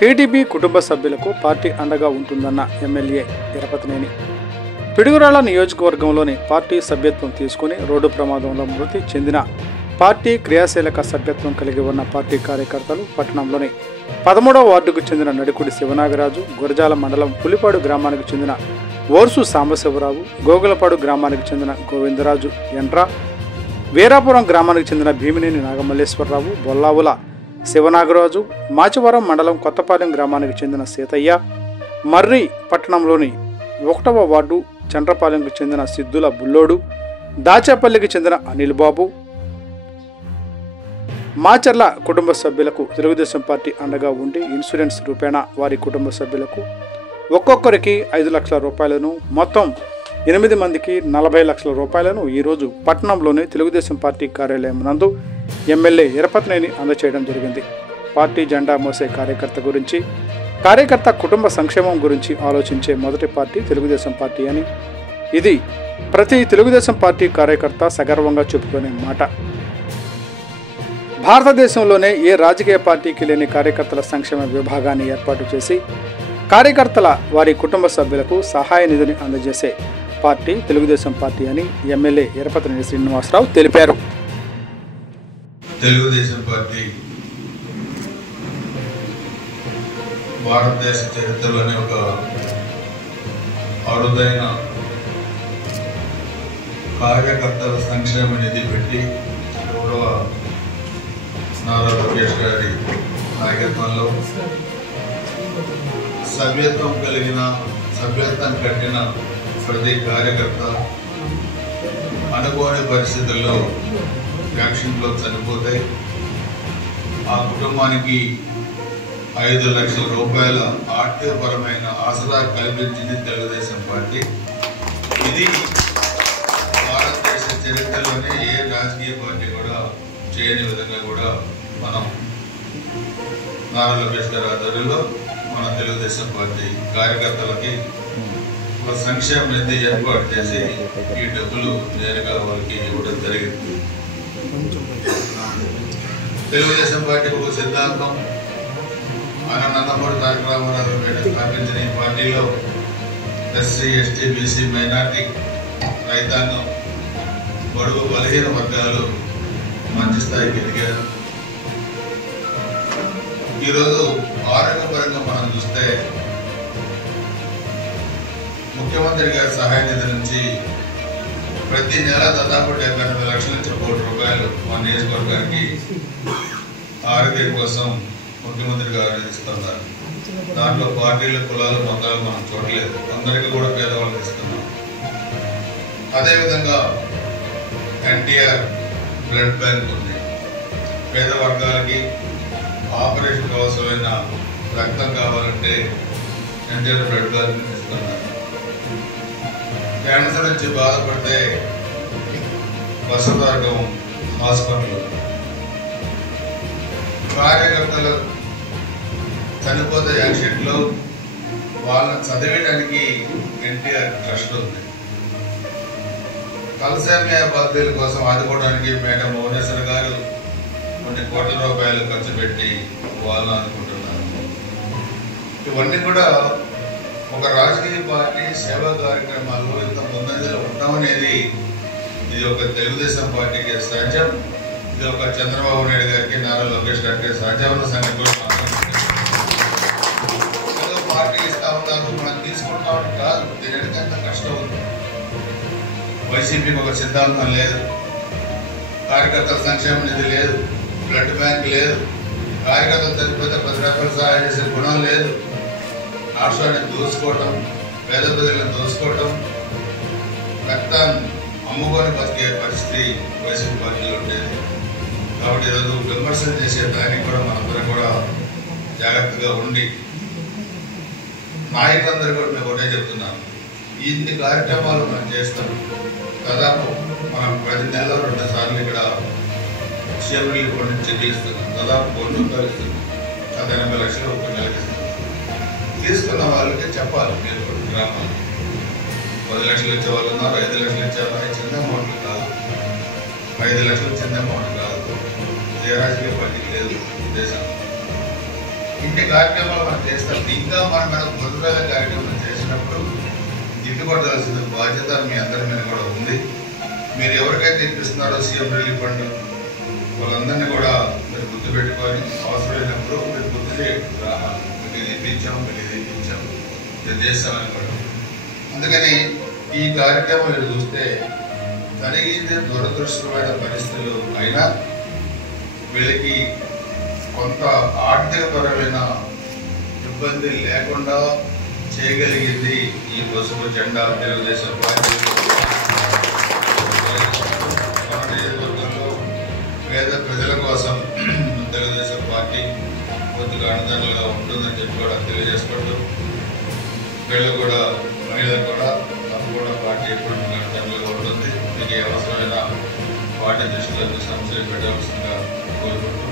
TDP కుటుంబ సభ్యులకు party అండగా ఉంటుందన్న ఎమ్మెల్యే ఎరపతినేని. పిడుగురాళ్ల నియోజకవర్గంలోని పార్టీ సభ్యత్వం తీసుకుని రోడ్డు ప్రమాదంలో మృతి చెందిన పార్టీ క్రియాశీలక సభ్యత్వం కలిగి ఉన్న పార్టీ కార్యకర్తలు పట్టణంలోని 13వ వార్డుకు చెందిన నడికుడి శివనాగరాజు, గురజాల మండలం పులిపాడు గ్రామానికి చెందిన ఓర్సు సాంబశివరావు, గోగులపాడు గ్రామానికి చెందిన గోవిందరాజు ఎండ్రా, వీరాపురం గ్రామానికి చెందిన భీమినేని నాగమల్లేశ్వరరావు, బొల్లావుల శివనాగరాజు, మాచవరం మండలం కొత్తపాలెం గ్రామానికి చెందిన సీతయ్య, మర్రి పట్టణంలోని 1వ వార్డు చంద్రపాలెంకు చెందిన సిద్దుల బుల్లోడు, దాచేపల్లికి చెందిన అనిల్ బాబు, మాచర్ల కుటుంబ సభ్యులకు తెలుగుదేశం పార్టీ అండగా ఉండి ఇన్సూరెన్స్ రూపేణా వారి కుటుంబ సభ్యులకు ఒక్కొక్కరికి 5 లక్షల రూపాయలను, మొత్తం 8 మందికి 40 లక్షల రూపాయలను ఈరోజు పట్టణంలోని తెలుగుదేశం పార్టీ కార్యాలయం నందు ఎమ్మెల్యే ఎరపతినేని అందజేయడం జరిగింది. పార్టీ జెండా మోసే కార్యకర్త గురించి, కార్యకర్త కుటుంబ సంక్షేమం గురించి ఆలోచించే మొదటి పార్టీ తెలుగుదేశం పార్టీ అని, ఇది ప్రతి తెలుగుదేశం పార్టీ కార్యకర్త సగర్వంగా చెప్పుకునే మాట. భారతదేశంలోనే ఏ రాజకీయ పార్టీకి లేని కార్యకర్తల సంక్షేమ విభాగాన్ని ఏర్పాటు చేసి కార్యకర్తల వారి కుటుంబ సభ్యులకు సహాయ నిధిని అందజేసే పార్టీ తెలుగుదేశం పార్టీ అని ఎమ్మెల్యే ఎరపతినేని శ్రీనివాసరావు తెలిపారు. తెలుగుదేశం పార్టీ భారతదేశ చరిత్రలోనే ఒక అరుదైన కార్యకర్తల సంక్షేమ నిధి పెట్టి గౌరవ నారా లోకేష్ గారి నాయకత్వంలో సభ్యత్వం కట్టిన ప్రతి కార్యకర్త అనుకోని పరిస్థితుల్లో యాక్షన్లో చనిపోతే ఆ కుటుంబానికి 5 లక్షల రూపాయల ఆర్థికపరమైన ఆసరా కల్పించింది తెలుగుదేశం పార్టీ. ఇది భారతదేశ చరిత్రలోనే ఏ రాజకీయ పార్టీ కూడా చేయని విధంగా కూడా మనం నారా లోకేష్ గారి ఆధ్వర్యంలో మన తెలుగుదేశం పార్టీ కార్యకర్తలకి ఒక సంక్షేమ నిధి ఏర్పాటు చేసి ఈ డబ్బులు నేరుగా వారికి ఇవ్వడం జరిగింది. తెలుగుదేశం పార్టీకి ఒక సిద్ధాంతం, ఆయన నందమూరి తారక రామారావు స్థాపించిన ఈ పార్టీలో ఎస్సీ, ఎస్టీ, బీసీ, మైనార్టీ, రైతాంగం, బడుగు బలహీన వర్గాలు మంచి స్థాయికి ఎదిగారు. ఈరోజు ఆరోగ్యపరంగా మనం చూస్తే ముఖ్యమంత్రి గారి సహాయ నిధి నుంచి ప్రతి నెల దాదాపు 78 లక్షల నుంచి 1 కోటి రూపాయలు మా నియోజకవర్గానికి ఆరోగ్యం కోసం ముఖ్యమంత్రి గారు ఇస్తున్నారు. దాంట్లో పార్టీల కులాలు మతాలు మనం చూడలేదు, అందరికీ కూడా పేదవాళ్ళకి ఇస్తున్నాం. అదేవిధంగా ఎన్టీఆర్ బ్లడ్ బ్యాంక్ ఉంది. పేద వర్గాలకి ఆపరేషన్ అవసరమైన రక్తం కావాలంటే ఎన్టీఆర్ బ్లడ్ బ్యాంక్ ఇస్తున్నారు. క్యాన్సర్ నుంచి బాధపడితే వసంతవర్గం హాస్పిటల్, కార్యకర్తలు చనిపోతే యాక్సిడెంట్లో వాళ్ళని చదివేయడానికి ఎన్టీఆర్ ట్రస్ట్ ఉంది. తలసేమియా బాధ్యుల కోసం ఆదుకోవడానికి మేడం భువనేశ్వర్ గారు కొన్ని కోట్ల రూపాయలు ఖర్చు పెట్టి వాళ్ళని ఆదుకుంటున్నారు. ఇవన్నీ కూడా ఒక రాజకీయ పార్టీ సేవా కార్యక్రమాల్లో ఇంత ముందంజలో ఉండమనేది ఇది ఒక తెలుగుదేశం పార్టీకి సహజం. ఇది ఒక చంద్రబాబు నాయుడు గారికి, నారా లోకేష్ గారికి సహజమైన సంగతి కూడా ఏదో పార్టీ ఇస్తా ఉన్నారు మనం తీసుకుంటామని కాదు. దీనికి అంత కష్టం ఉంది. వైసీపీకి ఒక సిద్ధాంతం లేదు, కార్యకర్తల సంక్షేమ నిధి లేదు, బ్లడ్ బ్యాంక్ లేదు, కార్యకర్తలు చనిపోతే 10 రూపాయలు సహాయం చేసే గుణం లేదు. రాష్ట్రాన్ని దోసుకోవటం, పేద ప్రజలను దోసుకోవటం, రక్తాన్ని అమ్ముకొని బతికే పరిస్థితి వైసీపీ పార్టీలో ఉండేది. కాబట్టి ఈరోజు విమర్శలు చేసే దానికి కూడా మనందరం కూడా జాగ్రత్తగా ఉండి, నాయకులందరూ కూడా మేము ఒకటే చెప్తున్నాం, ఇన్ని కార్యక్రమాలు మనం చేస్తాం. దాదాపు మనం 10 నెలల్లో 2 సార్లు ఇక్కడ సీఎం రిలీఫ్ ఫండ్ నుంచి చెల్లిస్తున్నాం. దాదాపు 1 కోటి రూపాయలు ఇస్తున్నాం. 80 లక్షలు ఒక నెలకి ఇస్తున్నాం. తీసుకున్న వాళ్ళకి చెప్పాలి, మీరు గ్రామాలు 10 లక్షలు ఇచ్చే వాళ్ళు ఉన్నారు, 5 లక్షలు ఇచ్చేవారు. చిన్న అమౌంట్లు కాదు, 5 లక్షలు చిన్న అమౌంట్ కాదు. ఏ రాజకీయ పార్టీకి లేదు దేశం. ఇన్ని కార్యక్రమాలు మనం చేస్తాం. ఇంకా మనం మొదటి కార్యక్రమం చేసినప్పుడు దిద్దుపడాల్సిన బాధ్యత మీ అందరి మీద కూడా ఉంది. మీరు ఎవరికైతే ఇప్పిస్తున్నారో సీఎం రిలీఫ్ ఫండ్ వాళ్ళందరినీ కూడా మీరు గుర్తుపెట్టుకొని అవసరమైనప్పుడు మీరు గుర్తు చేయండి. మీకు ఇది ఇప్పించాం, మీకు ఇది ఇప్పించాం, ఇది చేస్తామని కూడా. అందుకని ఈ కార్యక్రమం మీరు చూస్తే జరిగింది దురదృష్టమైన పరిస్థితులు అయినా వీళ్ళకి కొంత ఆర్థికపరమైన ఇబ్బంది లేకుండా చేయగలిగింది ఈ పసుపు జెండా తెలుగుదేశం పార్టీ. మన నియోజకవర్గంలో పేద ప్రజల కోసం తెలుగుదేశం పార్టీ కొద్దిగా అండదండలుగా ఉంటుందని చెప్పి కూడా తెలియజేసుకుంటూ వీళ్ళు కూడా మహిళలు కూడా తప్పకుండా పార్టీ ఎప్పుడు అండదండలుగా ఉంటుంది. మీకు అవసరమైన పార్టీ దృష్టిలో సమస్యలు పెట్టవలసిందిగా కోరుకుంటూ